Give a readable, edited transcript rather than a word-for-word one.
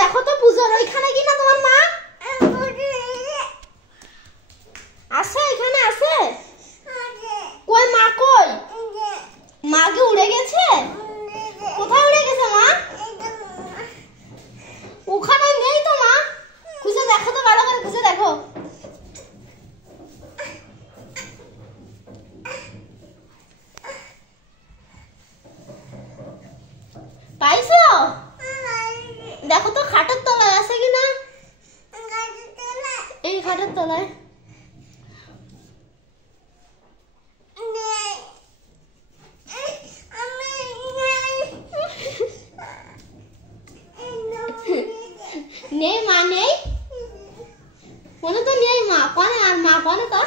দেখো তো পূজার ওইখানে কি না তোমার মা আছে, এখানে আছে। কই মা কই? মা কি উড়ে গেছে? কোথায় উড়ে গেছে মা? ওখানে নেই তো মা, খুঁজে দেখো তো, ভালো করে খুঁজে দেখো। পাইছো? দেখো তো খাটের তলায় আছে কিনা। এই খাটের তলায় নেই মা, নেই মনে তো নেই মা, কোনে আর মা কোনে তো